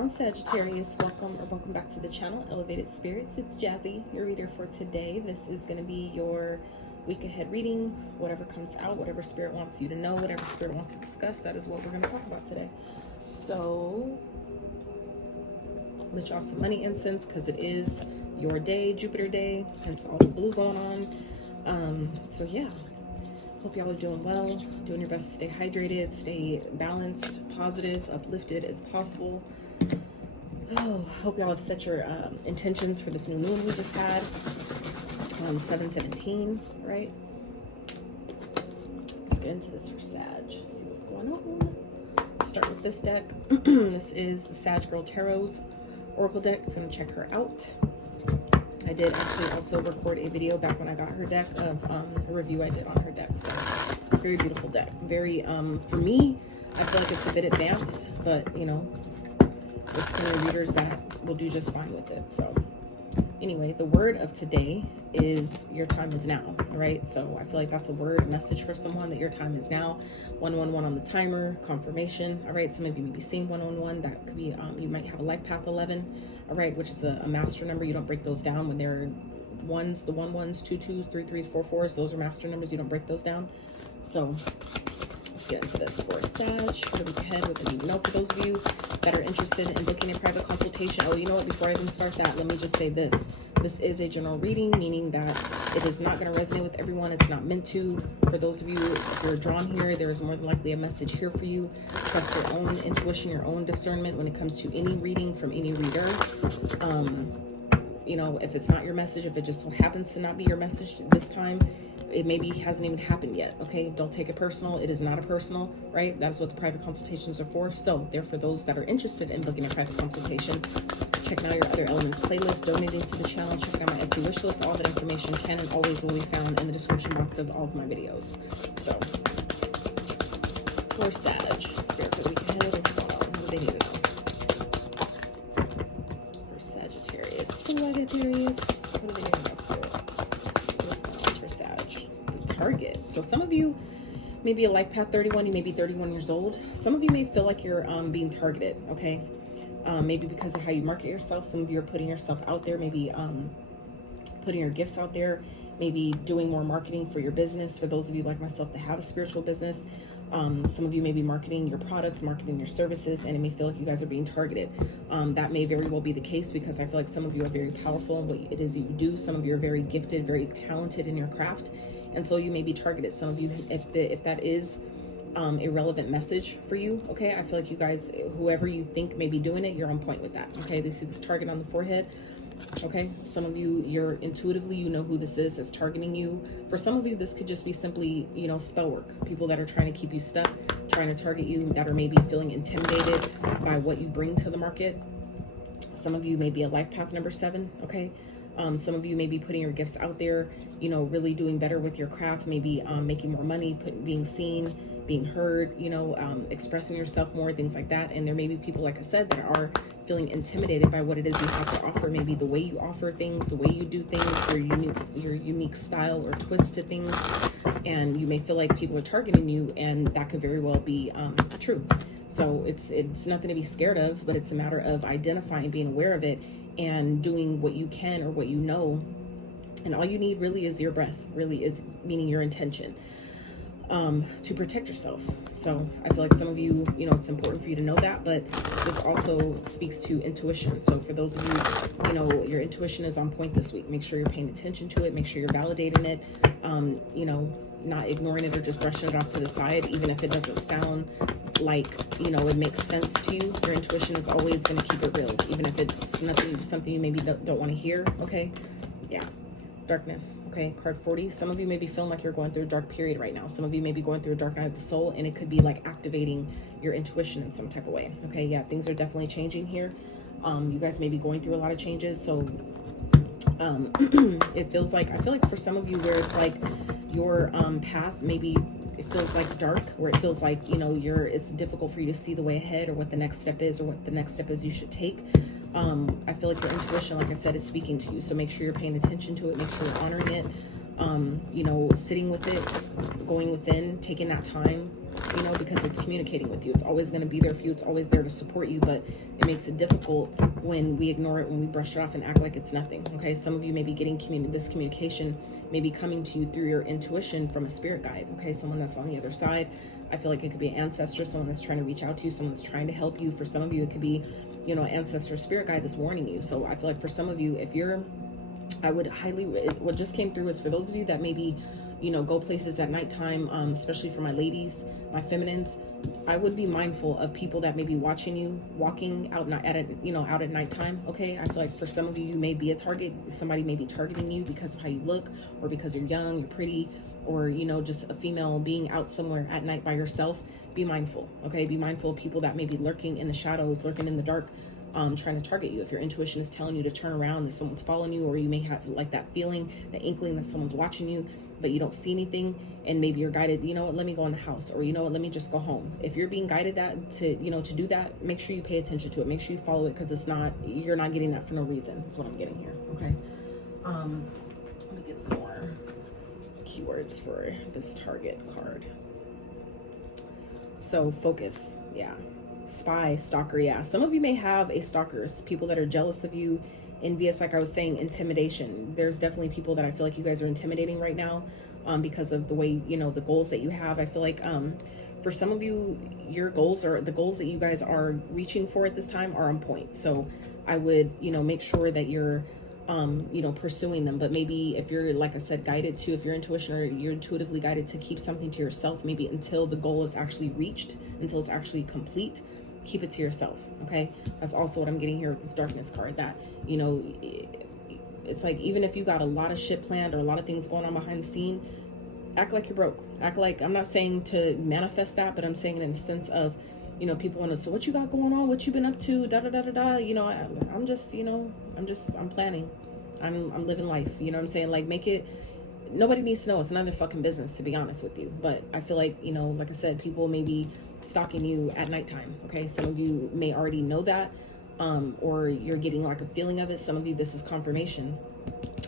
on, Sagittarius? Welcome back to the channel, Elevated Spirits. It's Jazzy, your reader for today. This is going to be your week ahead reading. Whatever comes out, whatever Spirit wants you to know, whatever Spirit wants to discuss, that is what we're going to talk about today. So, lit y'all some money incense because it is your day, Jupiter day, hence all the blue going on. So yeah. Hope y'all are doing well, doing your best to stay hydrated, stay balanced, positive, uplifted as possible. Oh, hope y'all have set your intentions for this new moon we just had on 7/17, right? Let's get into this for Sag, see what's going on. Let's start with this deck. This is the Sag Girl Tarot's Oracle deck. If you want to check her out. I did actually also record a video back when I got her deck of a review I did on her deck. So very beautiful deck. Very, for me, I feel like it's a bit advanced, but you know, there's plenty of readers that will do just fine with it. So anyway, the word of today is your time is now, right? So I feel like that's a word message for someone, that your time is now. 111 on the timer, confirmation. All right, some of you may be seeing 111. That could be, you might have a life path 11. All right, which is a master number. You don't break those down when they're ones, the 1-1s, 2-2s, 3-3s, 4-4s. Those are master numbers. You don't break those down. So let's get into this for Sag. For the head, what I need to know for those of you that are interested in booking a private consultation. Oh, you know what? Before I even start that, let me just say this. This is a general reading, meaning that it is not going to resonate with everyone. It's not meant to. For those of you, if you're drawn here, there is more than likely a message here for you. Trust your own intuition, your own discernment when it comes to any reading from any reader. You know, if it's not your message, if it just so happens to not be your message this time, it maybe hasn't even happened yet. Okay, don't take it personal. It is not a personal, right? That's what the private consultations are for. So they're for those that are interested in booking a private consultation. Check out your other elements playlist, donating to the channel, check out my Etsy wish list. All that information can and always will be found in the description box of all of my videos. So for Sag, Spirit for the week ahead, what do they need to know? For Sagittarius, what do they need to know for Sag? The target. So some of you may be a life path 31, you may be 31 years old. Some of you may feel like you're being targeted, okay? Maybe because of how you market yourself. Some of you are putting yourself out there, maybe putting your gifts out there, maybe doing more marketing for your business. For those of you like myself that have a spiritual business, some of you may be marketing your products, marketing your services, and it may feel like you guys are being targeted. That may very well be the case, because I feel like some of you are very powerful in what it is you do. Some of you are very gifted, very talented in your craft, and so you may be targeted. Some of you, if that is a relevant message for you, okay, I feel like you guys, whoever you think may be doing it, you're on point with that. Okay, they see this target on the forehead. Okay, some of you, you're intuitively, you know who this is that's targeting you. For some of you, this could just be simply, you know, spell work. People that are trying to keep you stuck, trying to target you, that are maybe feeling intimidated by what you bring to the market. Some of you may be a life path number 7. Okay, some of you may be putting your gifts out there, you know, really doing better with your craft, maybe making more money, being seen, being heard, you know, expressing yourself more, things like that. And there may be people, like I said, that are feeling intimidated by what it is you have to offer. Maybe the way you offer things, the way you do things, your unique style or twist to things. And you may feel like people are targeting you, and that could very well be true. So it's nothing to be scared of, but it's a matter of identifying, being aware of it, and doing what you can or what you know. And all you need really is your breath, really is meaning your intention. To protect yourself. So I feel like some of you, you know, it's important for you to know that, but this also speaks to intuition. So for those of you, you know, your intuition is on point this week. Make sure you're paying attention to it. Make sure you're validating it. You know, not ignoring it or just brushing it off to the side, even if it doesn't sound like, you know, it makes sense to you. Your intuition is always going to keep it real, even if it's something you maybe don't want to hear. Okay, yeah. Darkness. Okay, card 40. Some of you may be feeling like you're going through a dark period right now. Some of you may be going through a dark night of the soul, and it could be like activating your intuition in some type of way. Okay, yeah, things are definitely changing here. You guys may be going through a lot of changes, so it feels like, I feel like for some of you where it's like your path, maybe it feels like dark, or it feels like, you know, it's difficult for you to see the way ahead, or what the next step is, or what the next step is you should take. I feel like your intuition, like I said, is speaking to you. So make sure you're paying attention to it. Make sure you're honoring it. You know, sitting with it, going within, taking that time, you know, because it's communicating with you. It's always going to be there for you. It's always there to support you, but it makes it difficult when we ignore it, when we brush it off and act like it's nothing. Okay, some of you may be getting this communication may be coming to you through your intuition from a spirit guide. Okay, someone that's on the other side. I feel like it could be an ancestor, someone that's trying to reach out to you, someone that's trying to help you. For some of you, it could be, you know, ancestor, spirit guide that's warning you. So I feel like for some of you, if you're, I would highly, what just came through is for those of you that maybe, you know, go places at nighttime, especially for my ladies, my feminines, I would be mindful of people that may be watching you walking out out at nighttime. Okay, I feel like for some of you, you may be a target. Somebody may be targeting you because of how you look, or because you're young, you're pretty, or, you know, just a female being out somewhere at night by yourself. Be mindful. Okay, be mindful of people that may be lurking in the shadows, lurking in the dark, trying to target you. If your intuition is telling you to turn around, that someone's following you, or you may have like that feeling, the inkling that someone's watching you, but you don't see anything, and maybe you're guided, you know what, let me go in the house, or you know what, let me just go home. If you're being guided to do that, make sure you pay attention to it. Make sure you follow it, because you're not getting that for no reason, is what I'm getting here. Okay. Let me get some more keywords for this target card. So focus, yeah. Spy, stalker, yeah. Some of you may have a stalkers, people that are jealous of you, envious, like I was saying, intimidation. There's definitely people that I feel like you guys are intimidating right now, because of the way, you know, the goals that you have. I feel like for some of you, your goals, or the goals that you guys are reaching for at this time, are on point. So I would, you know, make sure that you're you know, pursuing them. But maybe if you're, like I said, guided to, if your intuition, or you're intuitively guided to keep something to yourself, maybe until the goal is actually reached, until it's actually complete, keep it to yourself. Okay, that's also what I'm getting here with this darkness card, that, you know, it's like, even if you got a lot of shit planned, or a lot of things going on behind the scene, act like you're broke. Act like, I'm not saying to manifest that, but I'm saying it in the sense of, you know, people want to, so what you got going on, what you been up to, da da da da da, you know, I'm just, you know, I'm planning, I'm living life, you know what I'm saying? Like, make it, nobody needs to know. It's none of their fucking business, to be honest with you. But I feel like, you know, like I said, people may be stalking you at nighttime. Okay, some of you may already know that, or you're getting like a feeling of it. Some of you, this is confirmation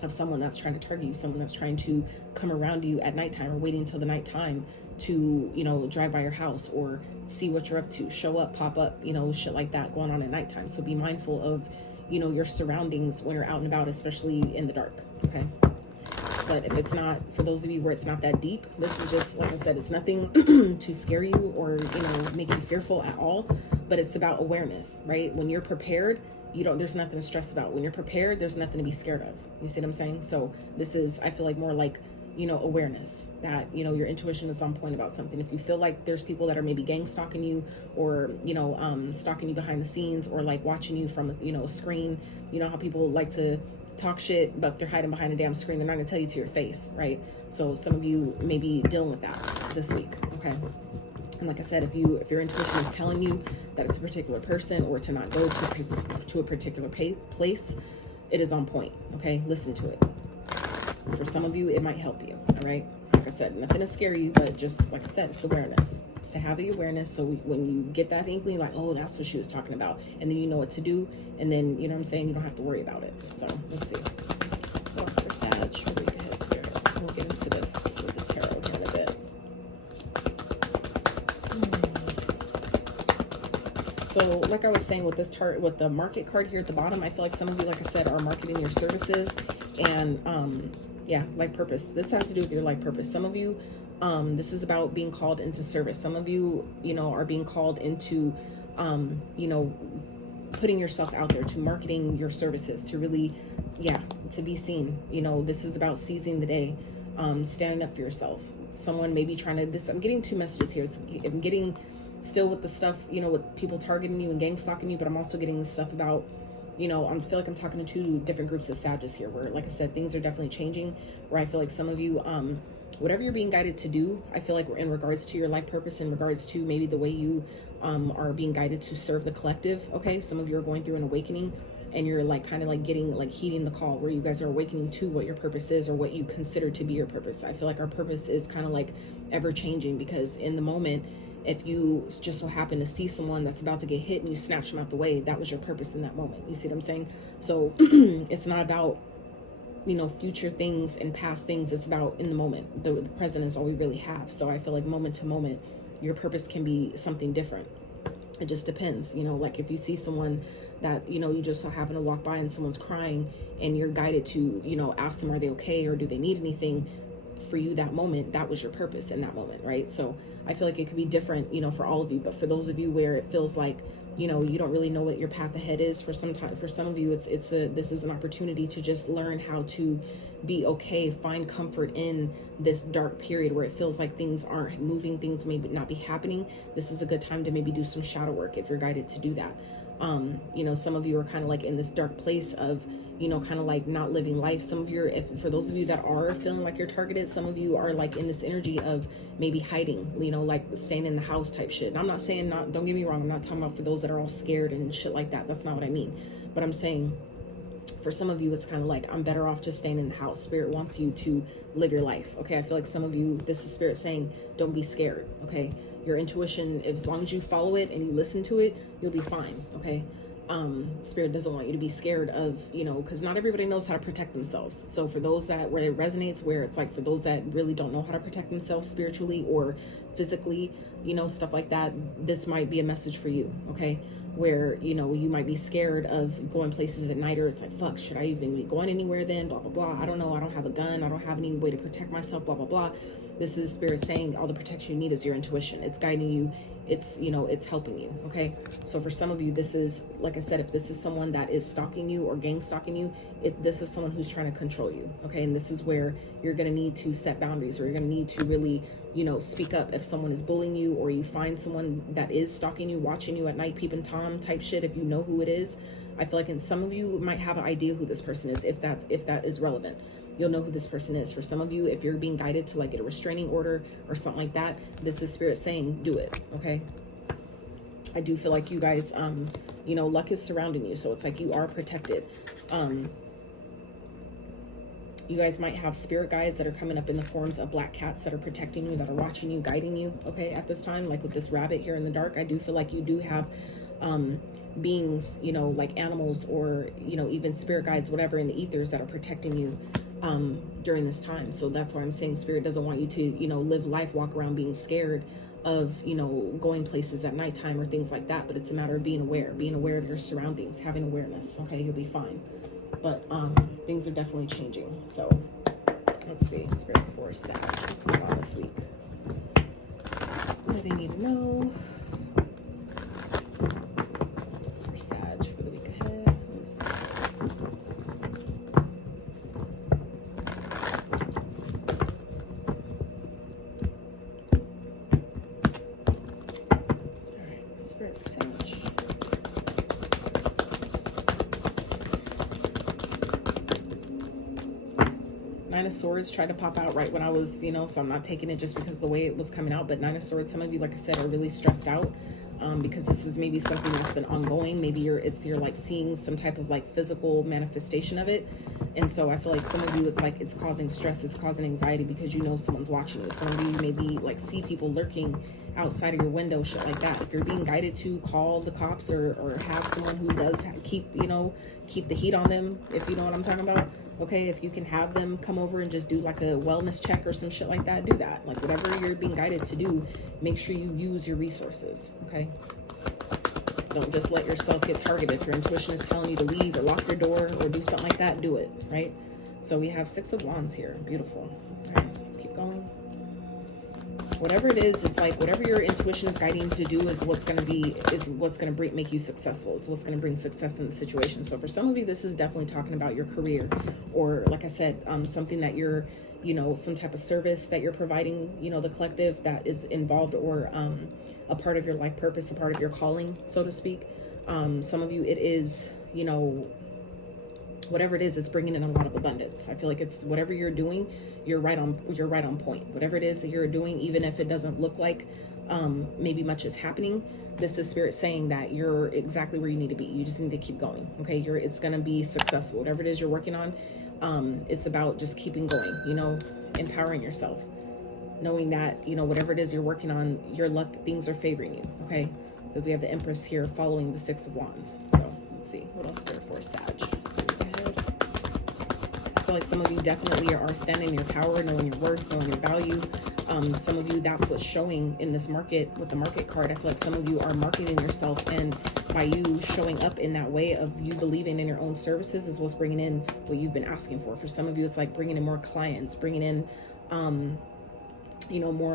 of someone that's trying to target you, someone that's trying to come around you at nighttime, or waiting until the nighttime to, you know, drive by your house, or see what you're up to, show up, pop up, you know, shit like that going on at nighttime. So be mindful of, you know, your surroundings when you're out and about, especially in the dark. Okay. But if it's not, for those of you where it's not that deep, this is just, like I said, it's nothing to scare you, or, you know, make you fearful at all, but it's about awareness, right? When you're prepared, there's nothing to stress about. When you're prepared, there's nothing to be scared of. You see what I'm saying? So this is, I feel like, more like, you know, awareness, that, you know, your intuition is on point about something. If you feel like there's people that are maybe gang stalking you, or, you know, stalking you behind the scenes, or like watching you from, you know, a screen, you know how people like to talk shit, but they're hiding behind a damn screen. They're not gonna tell you to your face, right? So some of you may be dealing with that this week. Okay. And like I said, if your intuition is telling you that it's a particular person, or to not go to a particular place, it is on point. Okay, listen to it. For some of you, it might help you. All right, like I said, nothing to scare you, but just, like I said, it's awareness. It's to have the awareness, so when you get that inkling, like, oh, that's what she was talking about, and then you know what to do, and then, you know what I'm saying, you don't have to worry about it. So let's see. What's for Sag? We'll read ahead here. We'll get into this with the tarot here in a bit. So like I was saying with this with the market card here at the bottom, I feel like some of you, like I said, are marketing your services, and yeah, life purpose. This has to do with your life purpose. Some of you, this is about being called into service. Some of you, you know, are being called into, you know, putting yourself out there, to marketing your services, to really, yeah, to be seen. You know, this is about seizing the day, standing up for yourself. Someone may be trying to, I'm getting two messages here. I'm getting still with the stuff, you know, with people targeting you and gang stalking you, but I'm also getting the stuff about, you know, I feel like I'm talking to two different groups of Sages here, where, like I said, things are definitely changing, where I feel like some of you, whatever you're being guided to do, I feel like we're in regards to your life purpose, in regards to maybe the way you are being guided to serve the collective. Okay, some of you are going through an awakening, and you're like kind of like getting, like, heeding the call, where you guys are awakening to what your purpose is, or what you consider to be your purpose. I feel like our purpose is kind of like ever changing, because in the moment, if you just so happen to see someone that's about to get hit and you snatch them out the way, that was your purpose in that moment. You see what I'm saying? So it's not about, you know, future things and past things. It's about in the moment. The present is all we really have. So I feel like moment to moment, your purpose can be something different. It just depends, you know, like if you see someone that, you know, you just so happen to walk by and someone's crying and you're guided to, you know, ask them, are they okay? Or do they need anything? For you that moment, that was your purpose in that moment, right? So I feel like it could be different, you know, for all of you, but for those of you where it feels like, you know, you don't really know what your path ahead is, for some time, for some of you, this is an opportunity to just learn how to be okay, find comfort in this dark period where it feels like things aren't moving, things may not be happening. This is a good time to maybe do some shadow work if you're guided to do that. You know, some of you are kind of like in this dark place of, you know, kind of like not living life. Some of you, for those of you that are feeling like you're targeted, some of you are like in this energy of maybe hiding, you know, like staying in the house type shit. And I'm not saying don't get me wrong. I'm not talking about for those that are all scared and shit like that. That's not what I mean. But I'm saying for some of you, it's kind of like, I'm better off just staying in the house. Spirit wants you to live your life. Okay. I feel like some of you, this is Spirit saying, don't be scared. Okay. Your intuition, as long as you follow it and you listen to it, you'll be fine. Okay. Spirit doesn't want you to be scared of, you know, because not everybody knows how to protect themselves. So for those that, where it resonates, where it's like for those that really don't know how to protect themselves spiritually or physically, you know, stuff like that, this might be a message for you. Okay. Where, you know, you might be scared of going places at night, or it's like, fuck, should I even be going anywhere then? Blah, blah, blah. I don't know. I don't have a gun. I don't have any way to protect myself, blah, blah, blah. This is Spirit saying all the protection you need is your intuition. It's guiding you. It's, you know, it's helping you. Okay. So for some of you, this is, like I said, if this is someone that is stalking you or gang stalking you, this is someone who's trying to control you. Okay. And this is where you're going to need to set boundaries, or you're going to need to really, you know, speak up if someone is bullying you, or you find someone that is stalking you, watching you at night, peeping Tom type shit. If you know who it is, I feel like in some of you might have an idea who this person is. If that is relevant, you'll know who this person is. For some of you, if you're being guided to like get a restraining order or something like that, this is Spirit saying, do it. Okay. I do feel like you guys, you know, luck is surrounding you. So it's like you are protected. You guys might have spirit guides that are coming up in the forms of black cats that are protecting you, that are watching you, guiding you. Okay. At this time, like with this rabbit here in the dark, I do feel like you do have, beings, you know, like animals, or, you know, even spirit guides, whatever, in the ethers that are protecting you during this time. So that's why I'm saying Spirit doesn't want you to, you know, live life, walk around being scared of, you know, going places at nighttime or things like that. But it's a matter of being aware of your surroundings, having awareness. Okay, you'll be fine. But things are definitely changing. So let's see, Spirit for Sag. Let's move on this week. What do they need to know for Sag for the week ahead? Nine of Swords tried to pop out right when I was, you know, so I'm not taking it just because of the way it was coming out. But Nine of Swords, some of you, like I said, are really stressed out because this is maybe something that's been ongoing. Maybe you're like seeing some type of like physical manifestation of it. And so I feel like some of you, it's like it's causing stress, it's causing anxiety because you know someone's watching you. Some of you maybe like see people lurking outside of your window, shit like that. If you're being guided to call the cops or have someone who does keep the heat on them, if you know what I'm talking about. Okay, if you can have them come over and just do like a wellness check or some shit like that, do that. Like whatever you're being guided to do, make sure you use your resources, okay? Don't just let yourself get targeted. If your intuition is telling you to leave or lock your door or do something like that, do it, right? So we have Six of Wands here. Beautiful. All right, let's keep going. Whatever it is, it's like whatever your intuition is guiding you to do is what's going to make you successful. Is what's going to bring success in the situation. So for some of you, this is definitely talking about your career, or like I said, something that you're, you know, some type of service that you're providing, you know, the collective that is involved, or a part of your life purpose, a part of your calling, so to speak. Some of you, it is, you know, whatever it is, it's bringing in a lot of abundance. I feel like it's whatever you're doing, you're right on point. Whatever it is that you're doing, even if it doesn't look like maybe much is happening, this is Spirit saying that you're exactly where you need to be. You just need to keep going. Okay, it's gonna be successful. Whatever it is you're working on, it's about just keeping going, you know, empowering yourself, knowing that, you know, whatever it is you're working on, your luck, things are favoring you. Okay, because we have the Empress here following the Six of Wands. So let's see what else Spirit for Sag. feel like some of you definitely are standing in your power, knowing your worth, knowing your value. Some of you, that's what's showing in this market with the market card. I feel like some of you are marketing yourself, and by you showing up in that way of you believing in your own services is what's bringing in what you've been asking for. For some of you, it's like bringing in more clients, bringing in, you know, more,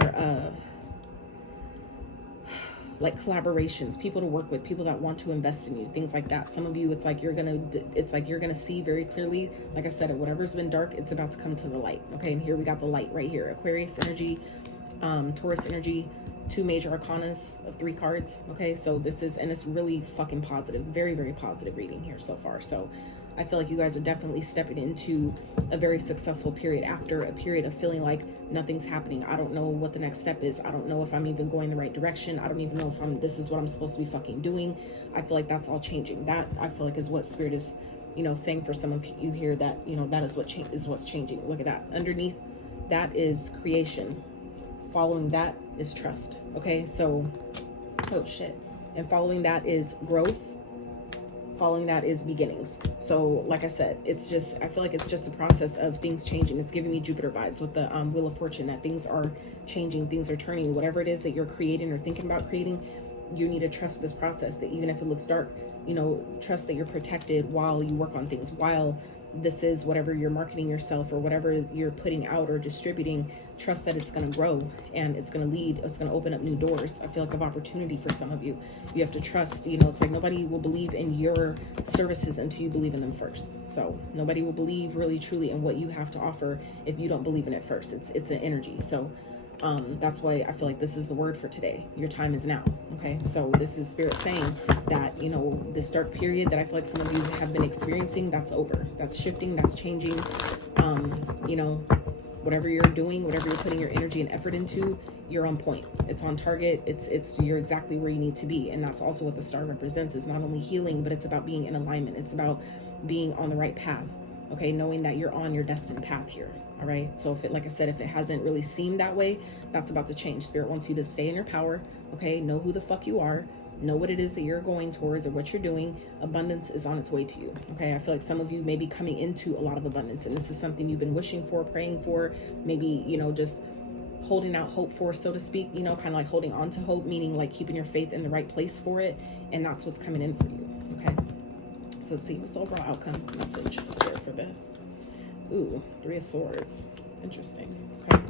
like collaborations, people to work with, people that want to invest in you, things like that. Some of you, it's like you're gonna see very clearly, like I said, whatever's been dark, it's about to come to the light. Okay, and here we got the light right here. Aquarius energy, Taurus energy, 2 major arcanas of 3 cards. Okay, so this is, and it's really fucking positive, very, very positive reading here so far. So I feel like you guys are definitely stepping into a very successful period after a period of feeling like nothing's happening. I don't know what the next step is. I don't know if I'm even going the right direction. I don't even know if this is what I'm supposed to be fucking doing. I feel like that's all changing. That, I feel like, is what Spirit is, you know, saying for some of you here, that, you know, that is what is what's changing. Look at that. Underneath that is creation. Following that is trust. Okay, so, oh shit. And following that is growth. Following that is beginnings. So like I said, it's just, I feel like it's just a process of things changing. It's giving me Jupiter vibes with the Wheel of Fortune, that things are changing, things are turning. Whatever it is that you're creating or thinking about creating, you need to trust this process, that even if it looks dark, you know, trust that you're protected while you work on things, while this is whatever you're marketing yourself or whatever you're putting out or distributing. Trust that it's going to grow and it's going to lead, it's going to open up new doors. I feel like of opportunity for some of you. You have to trust, you know, it's like nobody will believe in your services until you believe in them first. So nobody will believe really truly in what you have to offer if you don't believe in it first. It's an energy. So that's why I feel like this is the word for today. Your time is now. Okay, so this is Spirit saying that, you know, this dark period that I feel like some of you have been experiencing, that's over. That's shifting, that's changing. You know, whatever you're doing, whatever you're putting your energy and effort into, you're on point. It's on target. It's you're exactly where you need to be. And that's also what the star represents, is not only healing, but it's about being in alignment. It's about being on the right path. Okay, knowing that you're on your destined path here. All right, so if it, like I said, if it hasn't really seemed that way, that's about to change. Spirit wants you to stay in your power. Okay, know who the fuck you are, know what it is that you're going towards or what you're doing. Abundance is on its way to you. Okay, I feel like some of you may be coming into a lot of abundance, and this is something you've been wishing for, praying for, maybe, you know, just holding out hope for, so to speak, you know, kind of like holding on to hope, meaning like keeping your faith in the right place for it. And that's what's coming in for you. Okay, so let's see what's the overall outcome message for the 3 of Swords. Interesting. Okay,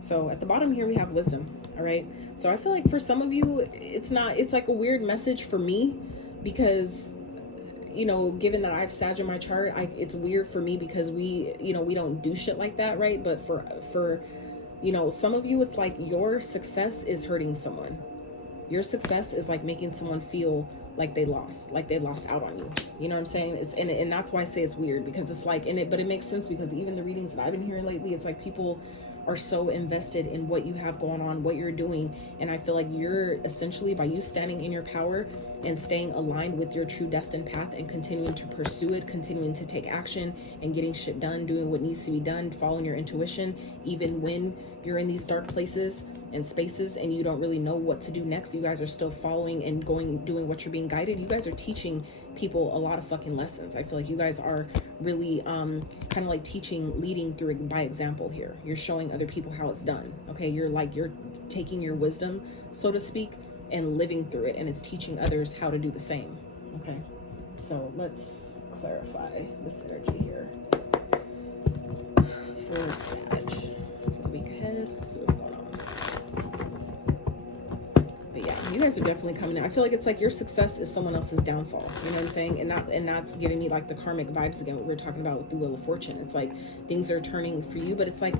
so at the bottom here we have wisdom. All right, so I feel like for some of you, it's like a weird message for me, because, you know, given that I've Sag in my chart, it's weird for me because we, you know, we don't do shit like that, right? But for you know, some of you, it's like your success is hurting someone. Your success is like making someone feel like they lost out on you. You know what I'm saying? It's and that's why I say it's weird, because it's like, but it makes sense, because even the readings that I've been hearing lately, it's like people are so invested in what you have going on, what you're doing. And I feel like you're essentially, by you standing in your power and staying aligned with your true destined path and continuing to pursue it, continuing to take action and getting shit done, doing what needs to be done, following your intuition, even when you're in these dark places and spaces and you don't really know what to do next, you guys are still following and doing what you're being guided. You guys are teaching people a lot of fucking lessons. I feel like you guys are really kind of like teaching, leading through by example here. You're showing other people how it's done. Okay, you're taking your wisdom, so to speak, and living through it, and it's teaching others how to do the same. Okay, so let's clarify this energy here for Sag for the week ahead. Let's see what's going on. But yeah, you guys are definitely coming in. I feel like it's like your success is someone else's downfall. You know what I'm saying? And that's giving me like the karmic vibes again, what we were talking about with the Wheel of Fortune. It's like things are turning for you, but it's like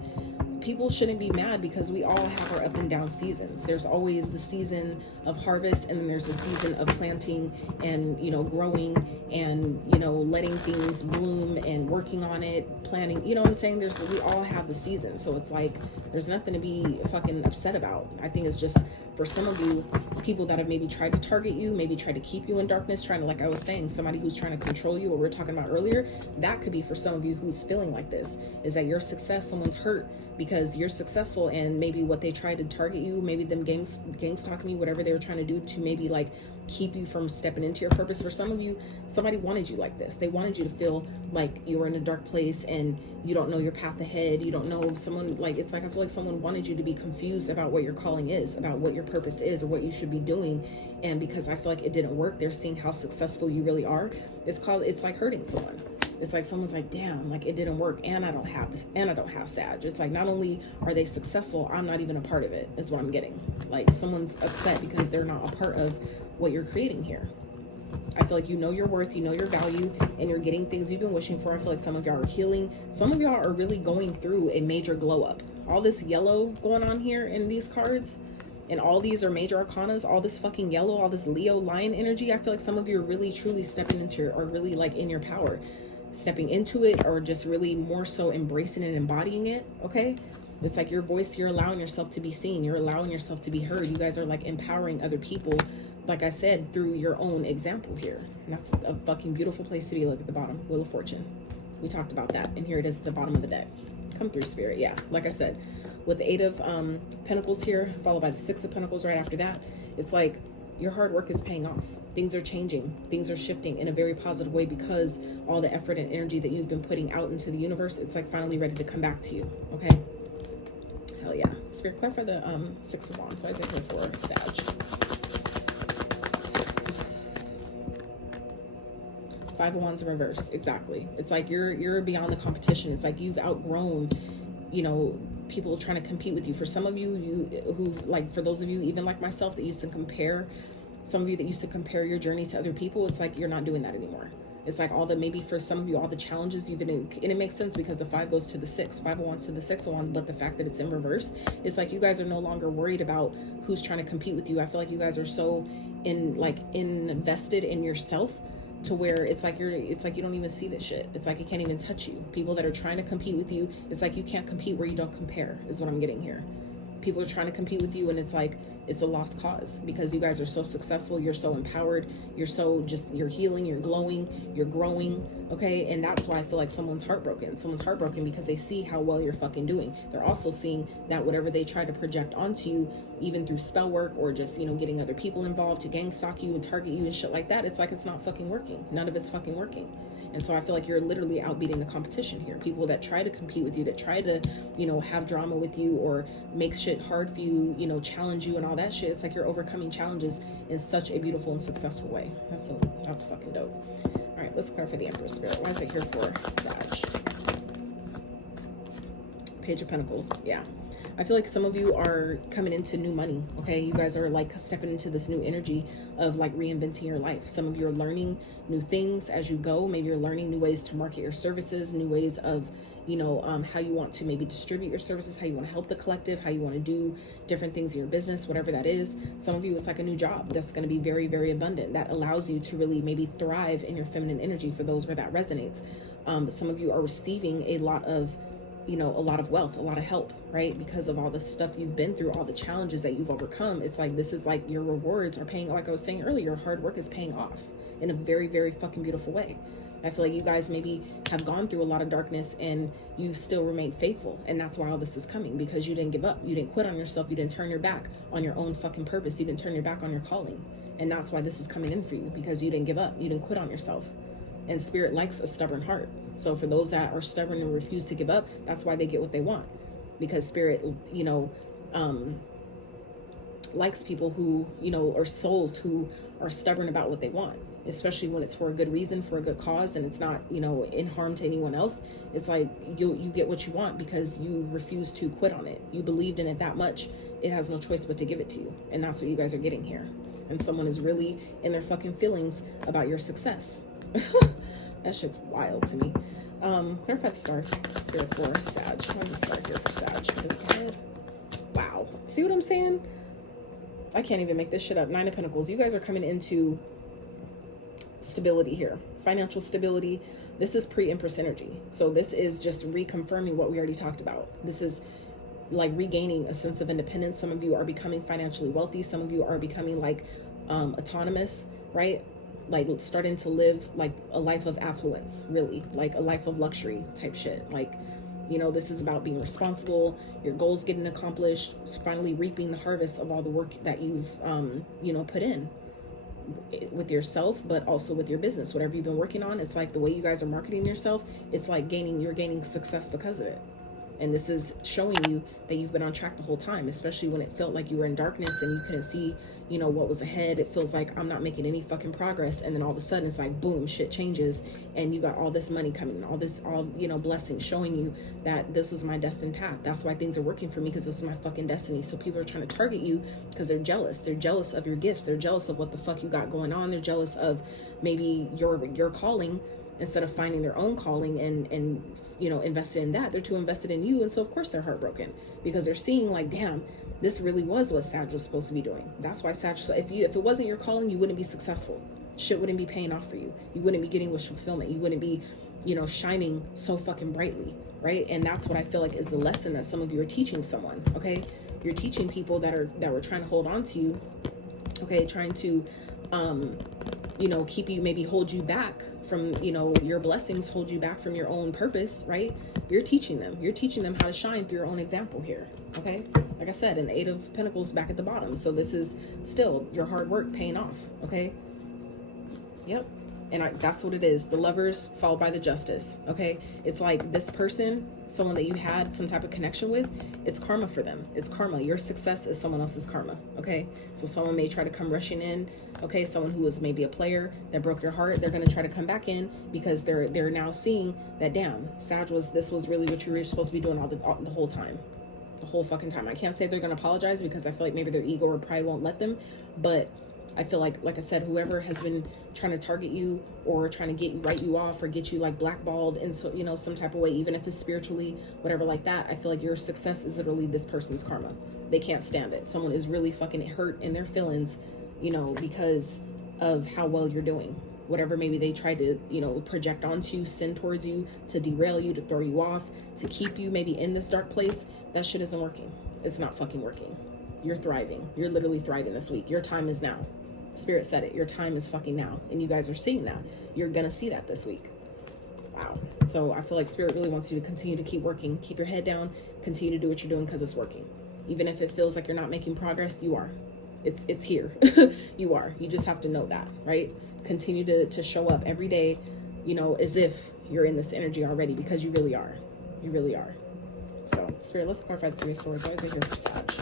people shouldn't be mad, because we all have our up and down seasons. There's always the season of harvest, and then there's the season of planting and, you know, growing and, you know, letting things bloom and working on it, planting, you know what I'm saying? We all have the season. So it's like, there's nothing to be fucking upset about. I think it's just, for some of you, people that have maybe tried to target you, maybe tried to keep you in darkness, trying to, like I was saying, somebody who's trying to control you, what we were talking about earlier, that could be for some of you who's feeling like this, is that your success, someone's hurt because you're successful, and maybe what they tried to target you, maybe them gang stalking you, whatever they were trying to do to maybe like keep you from stepping into your purpose. For some of you, somebody wanted you like this. They wanted you to feel like you were in a dark place and you don't know your path ahead. You don't know someone, like, it's like, I feel like someone wanted you to be confused about what your calling is, about what your purpose is, or what you should be doing. And because I feel like it didn't work, they're seeing how successful you really are. It's like hurting someone. It's like someone's like, damn, like it didn't work, and I don't have this, and I don't have Sag. It's like, not only are they successful, I'm not even a part of it, is what I'm getting. Like, someone's upset because they're not a part of what you're creating here. I feel like you know your worth, you know your value, and you're getting things you've been wishing for. I feel like some of y'all are healing. Some of y'all are really going through a major glow up. All this yellow going on here in these cards, and all these are major arcanas, all this fucking yellow, all this Leo lion energy. I feel like some of you are really truly stepping into, or really like in your power, stepping into it, or just really more so embracing and embodying it. Okay, it's like your voice, you're allowing yourself to be seen, you're allowing yourself to be heard. You guys are like empowering other people, like I said, through your own example here. And that's a fucking beautiful place to be. Look at the bottom, Wheel of Fortune. We talked about that, and here it is at the bottom of the deck. Come through, Spirit. Yeah, like I said, with the 8 of Pentacles here, followed by the 6 of Pentacles right after that, it's like your hard work is paying off. Things are changing. Things are shifting in a very positive way, because all the effort and energy that you've been putting out into the universe, it's like finally ready to come back to you. Okay. Hell yeah. Spirit, clarify the 6 of Wands. Why is it here for Sag? 5 of Wands in reverse. Exactly. It's like you're beyond the competition. It's like you've outgrown, you know, people trying to compete with you. For some of you, who, like, for those of you, even like myself, that used to compare, some of you that used to compare your journey to other people, it's like you're not doing that anymore. It's like all the, maybe for some of you, all the challenges you've been in, and it makes sense because the 5 goes to the 6, 5 of Wands to the 6 of Wands, but the fact that it's in reverse, it's like you guys are no longer worried about who's trying to compete with you. I feel like you guys are so invested in yourself, to where it's like you don't even see this shit. It's like it can't even touch you. People that are trying to compete with you, it's like you can't compete where you don't compare, is what I'm getting here. People are trying to compete with you, and it's like it's a lost cause, because you guys are so successful, you're so empowered, you're so you're healing, you're glowing, you're growing. Okay, and that's why I feel like someone's heartbroken. Someone's heartbroken because they see how well you're fucking doing. They're also seeing that whatever they try to project onto you, even through spell work or just, you know, getting other people involved to gang stalk you and target you and shit like that, it's like it's not fucking working. None of it's fucking working. And so I feel like you're literally outbeating the competition here. People that try to compete with you, that try to, you know, have drama with you or make shit hard for you, you know, challenge you and all that shit. It's like you're overcoming challenges in such a beautiful and successful way. That's fucking dope. All right, let's clarify the Emperor, Spirit. Why is it here for Sag? Page of Pentacles. Yeah. I feel like some of you are coming into new money, okay? You guys are like stepping into this new energy of like reinventing your life. Some of you are learning new things as you go. Maybe you're learning new ways to market your services, new ways of, you know, how you want to maybe distribute your services, how you want to help the collective, how you want to do different things in your business, whatever that is. Some of you, it's like a new job that's going to be very, very abundant, that allows you to really maybe thrive in your feminine energy, for those where that resonates. Some of you are receiving a lot of, you know, a lot of wealth, a lot of help, right? Because of all the stuff you've been through, all the challenges that you've overcome. It's like, this is like your rewards are paying, like I was saying earlier, your hard work is paying off in a very, very fucking beautiful way. I feel like you guys maybe have gone through a lot of darkness and you still remain faithful. And that's why all this is coming, because you didn't give up. You didn't quit on yourself. You didn't turn your back on your own fucking purpose. You didn't turn your back on your calling. And that's why this is coming in for you, because you didn't give up. You didn't quit on yourself. And Spirit likes a stubborn heart. So for those that are stubborn and refuse to give up, that's why they get what they want. Because Spirit, you know, likes people who, you know, or souls who are stubborn about what they want, especially when it's for a good reason, for a good cause, and it's not, you know, in harm to anyone else. It's like you get what you want because you refuse to quit on it. You believed in it that much, it has no choice but to give it to you. And that's what you guys are getting here. And someone is really in their fucking feelings about your success. That shit's wild to me. Clarify the star, Spirit for Sag. Why is the star here for Sag? Wow. See what I'm saying? I can't even make this shit up. 9 of Pentacles. You guys are coming into stability here. Financial stability. This is pre-Empress energy. So this is just reconfirming what we already talked about. This is like regaining a sense of independence. Some of you are becoming financially wealthy. Some of you are becoming like autonomous, right? Like starting to live like a life of affluence, really, like a life of luxury type shit. Like, you know, this is about being responsible, your goals getting accomplished, finally reaping the harvest of all the work that you've, you know, put in. with yourself, but also with your business. Whatever you've been working on, it's like the way you guys are marketing yourself, it's like you're gaining success because of it. And this is showing you that you've been on track the whole time, especially when it felt like you were in darkness and you couldn't see, you know, what was ahead. It feels like I'm not making any fucking progress. And then all of a sudden it's like, boom, shit changes. And you got all this money coming, all, you know, blessings showing you that this was my destined path. That's why things are working for me, because this is my fucking destiny. So people are trying to target you because they're jealous. They're jealous of your gifts. They're jealous of what the fuck you got going on. They're jealous of maybe your calling. Instead of finding their own calling and you know, invested in that, they're too invested in you. And so of course they're heartbroken, because they're seeing like, damn, this really was what Sag was supposed to be doing. That's why Sag, if it wasn't your calling, you wouldn't be successful. Shit wouldn't be paying off for you. You wouldn't be getting wish fulfillment. You wouldn't be, you know, shining so fucking brightly, right? And that's what I feel like is the lesson that some of you are teaching someone. Okay, you're teaching people that were trying to hold on to you, okay, trying to you know, keep you, maybe hold you back from, you know, your blessings, hold you back from your own purpose, right? You're teaching them how to shine through your own example here. Okay, like I said, an 8 of Pentacles back at the bottom. So this is still your hard work paying off. Okay, yep. And that's what it is. The Lovers followed by the Justice. Okay, it's like this person, someone that you had some type of connection with, it's karma for them. It's karma. Your success is someone else's karma. Okay, so someone may try to come rushing in. Okay, someone who was maybe a player that broke your heart, they're going to try to come back in because they're now seeing that, damn, Sag this was really what you were supposed to be doing the whole time. The whole fucking time. I can't say they're going to apologize, because I feel like maybe their ego or pride won't let them, but I feel like I said, whoever has been trying to target you or trying to write you off or get you like blackballed in, so, you know, some type of way, even if it's spiritually, whatever like that, I feel like your success is literally this person's karma. They can't stand it. Someone is really fucking hurt in their feelings, you know, because of how well you're doing. Whatever maybe they tried to, you know, project onto you, send towards you, to derail you, to throw you off, to keep you maybe in this dark place, that shit isn't working. It's not fucking working. You're thriving. You're literally thriving this week. Your time is now. Spirit said it. Your time is fucking now. And you guys are seeing that. You're going to see that this week. Wow. So I feel like Spirit really wants you to continue to keep working. Keep your head down. Continue to do what you're doing, because it's working. Even if it feels like you're not making progress, you are. It's here. You are. You just have to know that, right? Continue to show up every day, you know, as if you're in this energy already, because you really are. You really are. So, Spirit, let's clarify the 3 of Swords. Why is it here for Sag?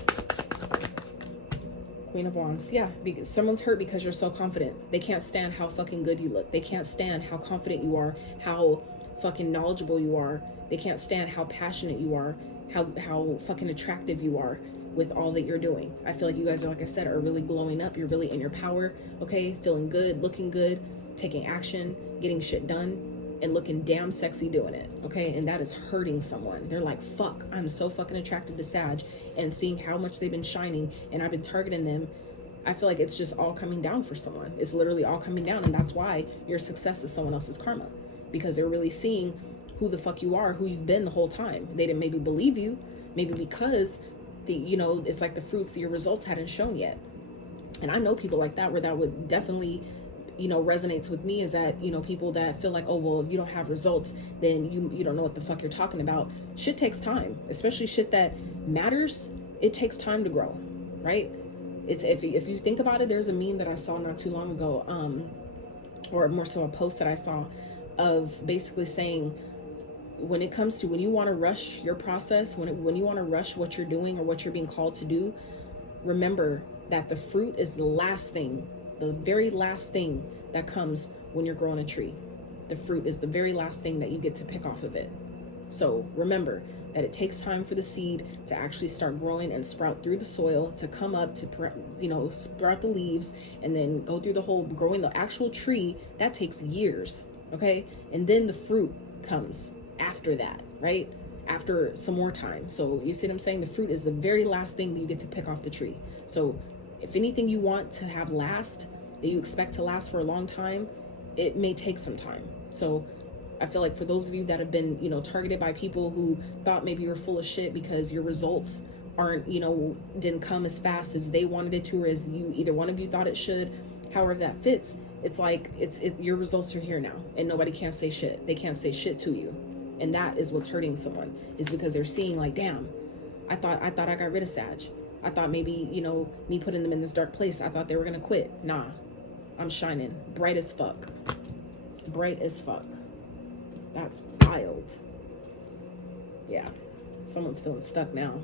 Queen of Wands. Yeah, because someone's hurt because you're so confident. They can't stand how fucking good you look. They can't stand how confident you are, how fucking knowledgeable you are. They can't stand how passionate you are, how fucking attractive you are with all that you're doing. I feel like you guys are, like I said, are really glowing up. You're really in your power, okay? Feeling good, looking good, taking action, getting shit done, and looking damn sexy doing it, okay? And that is hurting someone. They're like, fuck, I'm so fucking attracted to Sag, and seeing how much they've been shining and I've been targeting them. I feel like it's just all coming down for someone. It's literally all coming down, and that's why your success is someone else's karma, because they're really seeing who the fuck you are, who you've been the whole time. They didn't maybe believe you, maybe because you know, it's like the fruits, your results hadn't shown yet. And I know people like that, where that would definitely, you know, resonates with me, is that, you know, people that feel like, oh, well, if you don't have results, then you don't know what the fuck you're talking about. Shit takes time, especially shit that matters. It takes time to grow, right? It's if you think about it, there's a meme that I saw not too long ago, or more so a post that I saw, of basically saying, when it comes to when you want to rush your process, when you want to rush what you're doing or what you're being called to do, remember that the fruit is the last thing, the very last thing that comes when you're growing a tree. The fruit is the very last thing that you get to pick off of it. So remember that it takes time for the seed to actually start growing and sprout through the soil, to come up, to, you know, sprout the leaves, and then go through the whole growing the actual tree. That takes years, okay? And then the fruit comes after that, right? After some more time. So you see what I'm saying? The fruit is the very last thing that you get to pick off the tree. So if anything you want to have last, that you expect to last for a long time, it may take some time. So I feel like for those of you that have been, you know, targeted by people who thought maybe you were full of shit because your results aren't, you know, didn't come as fast as they wanted it to, or as you, either one of you thought it should, however that fits, it's like, your results are here now, and nobody can say shit. They can't say shit to you. And that is what's hurting someone, is because they're seeing like, damn, I thought I got rid of Sag. I thought maybe, you know, me putting them in this dark place, I thought they were going to quit. Nah, I'm shining. Bright as fuck. Bright as fuck. That's wild. Yeah. Someone's feeling stuck now.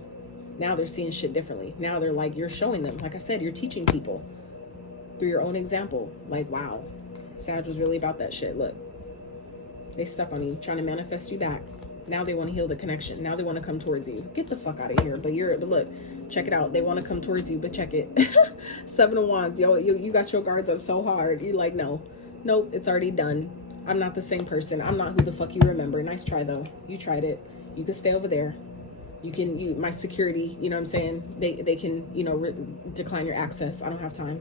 Now they're seeing shit differently. Now they're like, you're showing them. Like I said, you're teaching people through your own example. Like, wow. Sag was really about that shit. Look. They stuck on you, trying to manifest you back. Now they want to heal the connection. Now they want to come towards you. Get the fuck out of here. But look, check it out. They want to come towards you, but check it. 7 of Wands. Yo, you got your guards up so hard. You're like, no. Nope, it's already done. I'm not the same person. I'm not who the fuck you remember. Nice try, though. You tried it. You can stay over there. You can, my security, you know what I'm saying? They can, you know, decline your access. I don't have time.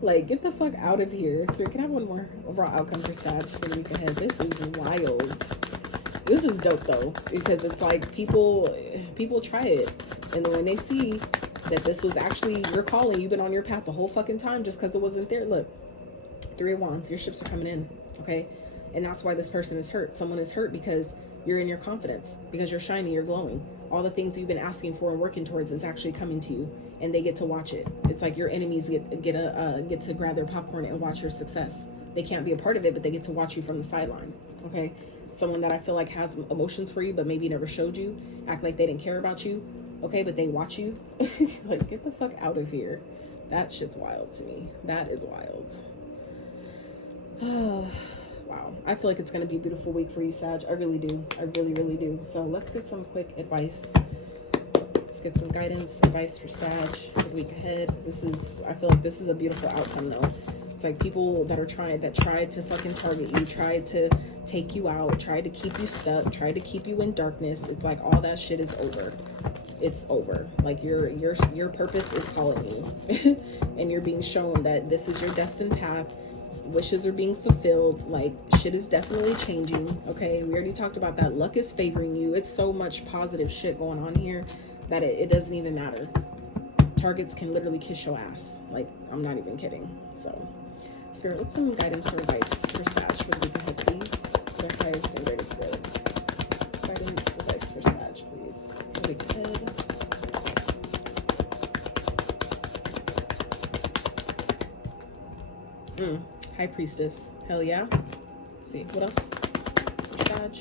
Like, get the fuck out of here. So can I have one more overall outcome for Sag for the week ahead? This is wild. This is dope, though, because it's like people try it. And then when they see that this was actually your calling, you've been on your path the whole fucking time just because it wasn't there. Look, 3 of Wands, your ships are coming in, okay? And that's why this person is hurt. Someone is hurt because you're in your confidence, because you're shining, you're glowing. All the things you've been asking for and working towards is actually coming to you, and they get to watch it. It's like your enemies get to grab their popcorn and watch your success. They can't be a part of it, but they get to watch you from the sideline, okay? Someone that I feel like has emotions for you, but maybe never showed you, act like they didn't care about you, okay, but they watch you. Like, get the fuck out of here. That shit's wild to me. That is wild. Wow. I feel like it's going to be a beautiful week for you, Sag. I really do. I really, really do. So let's get some quick advice. Let's get some guidance, advice for Sag for the week ahead. I feel like this is a beautiful outcome, though. It's like people that tried to fucking target you, tried to take you out, tried to keep you stuck, tried to keep you in darkness. It's like all that shit is over. It's over. Like your purpose is calling you. And you're being shown that this is your destined path. Wishes are being fulfilled. Like, shit is definitely changing. Okay, we already talked about that. Luck is favoring you. It's so much positive shit going on here that it doesn't even matter. Targets can literally kiss your ass. Like, I'm not even kidding. So, Spirit, what's some guidance or advice for Sag for the week ahead, please? Their highest and greatest good. Guidance, advice for Sag, please, for the week ahead. High Priestess. Hell yeah. Let's see. What else? For Sag.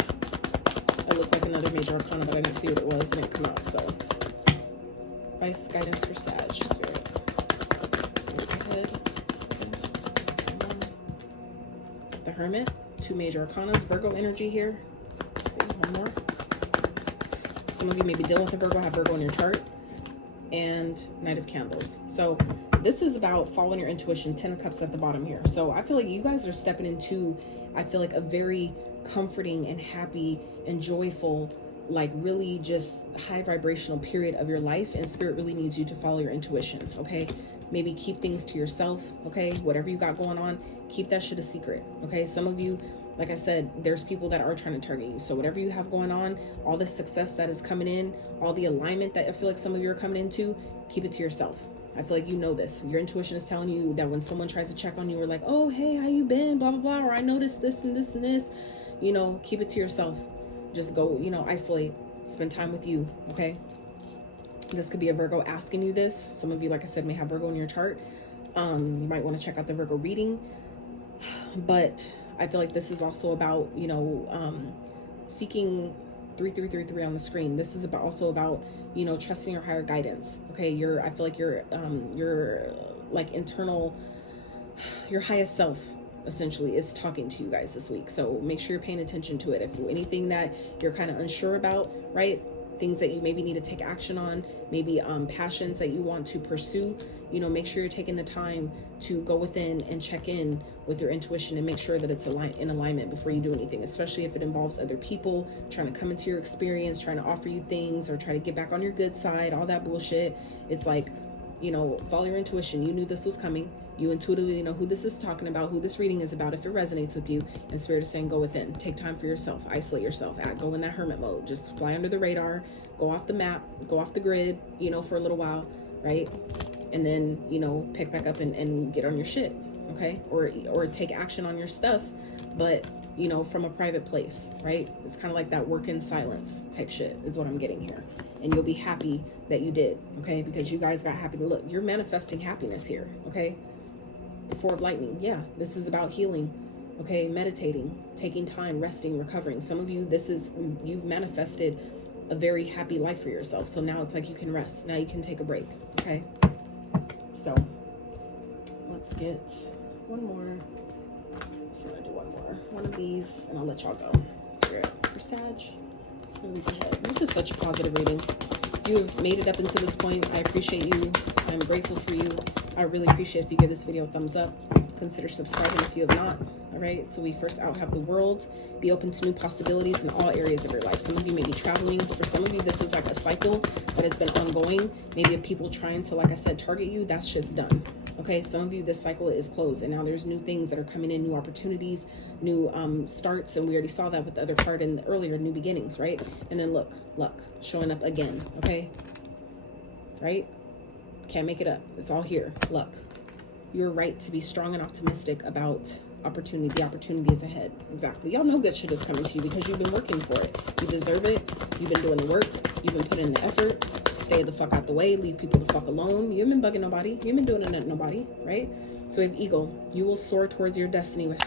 I looked like another major arcana, but I didn't see what it was. It didn't come out, so. Advice, guidance for Sag, Spirit. The Hermit. 2 major arcanas. Virgo energy here. Let's see. One more. Some of you may be dealing with a Virgo, have Virgo in your chart. And Knight of Candles. So this is about following your intuition. 10 of Cups at the bottom here. So I feel like you guys are stepping into, I feel like, a very comforting and happy and joyful, like really just high vibrational period of your life. And Spirit really needs you to follow your intuition, okay? Maybe keep things to yourself, okay? Whatever you got going on, keep that shit a secret, okay? Some of you, like I said, there's people that are trying to target you. So whatever you have going on, all the success that is coming in, all the alignment that I feel like some of you are coming into, keep it to yourself. I feel like you know this. Your intuition is telling you that when someone tries to check on you, or like, oh, hey, how you been? Blah, blah, blah. Or I noticed this and this and this. You know, keep it to yourself. Just go, you know, isolate. Spend time with you, okay? This could be a Virgo asking you this. Some of you, like I said, may have Virgo in your chart. You might want to check out the Virgo reading. But I feel like this is also about, you know, seeking 3333 on the screen. This is also about, you know, trusting your higher guidance. Okay, I feel like your like internal, your highest self essentially is talking to you guys this week. So make sure you're paying attention to it. If anything that you're kind of unsure about, right? Things that you maybe need to take action on, maybe passions that you want to pursue, you know, make sure you're taking the time to go within and check in with your intuition and make sure that it's in alignment before you do anything, especially if it involves other people trying to come into your experience, trying to offer you things or try to get back on your good side, all that bullshit. It's like, you know, follow your intuition. You knew this was coming. You intuitively know who this is talking about, who this reading is about, if it resonates with you. And Spirit is saying, go within. Take time for yourself. Isolate yourself. Go in that hermit mode. Just fly under the radar. Go off the map. Go off the grid, you know, for a little while, right? And then, you know, pick back up and get on your shit, okay? Or take action on your stuff, but, you know, from a private place, right? It's kind of like that work in silence type shit is what I'm getting here. And you'll be happy that you did, okay? Because you guys got happy. Look, you're manifesting happiness here, okay? The Four of Lightning. Yeah, this is about healing. Okay, meditating, taking time, resting, recovering. Some of you, you've manifested a very happy life for yourself. So now it's like you can rest. Now you can take a break. Okay. So let's get one more. Just want to do one more. One of these, and I'll let y'all go. Spirit for Sag. This is such a positive reading. You have made it up until this point. I appreciate you. I'm grateful for you. I really appreciate if you give this video a thumbs up. Consider subscribing if you have not. All right, so we first out have the world. Be open to new possibilities in all areas of your life. Some of you may be traveling. For some of you, this is like a cycle that has been ongoing. Maybe of people trying to, like I said, target you. That shit's done. Okay, some of you, this cycle is closed, and now there's new things that are coming in, new opportunities, new starts, and we already saw that with the other card in the earlier, new beginnings, right? And then look, luck showing up again. Okay, right? Can't make it up. It's all here. Luck. You're right to be strong and optimistic about opportunity. The opportunity is ahead. Exactly. Y'all know good shit is coming to you because you've been working for it. You deserve it. You've been doing the work. You've been putting in the effort. Stay the fuck out the way. Leave people the fuck alone. You haven't been bugging nobody. You haven't been doing it to nobody, right? So we have Eagle. You will soar towards your destiny with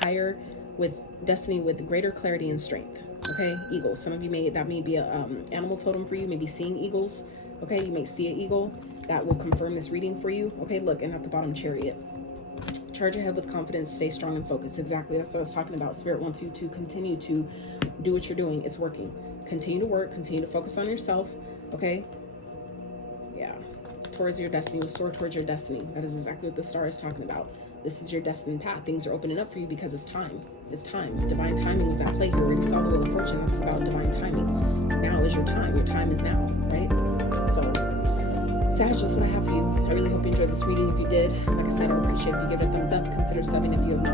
greater clarity and strength. Okay, Eagle. Some of you that may be a animal totem for you. Maybe seeing eagles. Okay, you may see an eagle. That will confirm this reading for you. Okay, look, and at the bottom, Chariot. Charge ahead with confidence, stay strong and focused. Exactly, that's what I was talking about. Spirit wants you to continue to do what you're doing. It's working. Continue to work, continue to focus on yourself, okay? Yeah, towards your destiny, you'll soar towards your destiny. That is exactly what the star is talking about. This is your destined path. Things are opening up for you because it's time. It's time. Divine timing was at play here. We already saw the Wheel of Fortune. That's about divine timing. Now is your time. Your time is now, right? So, Sag, just what I have for you. I really hope you enjoyed this reading. If you did, like I said, I appreciate if you give it a thumbs up. Consider subbing if you have not.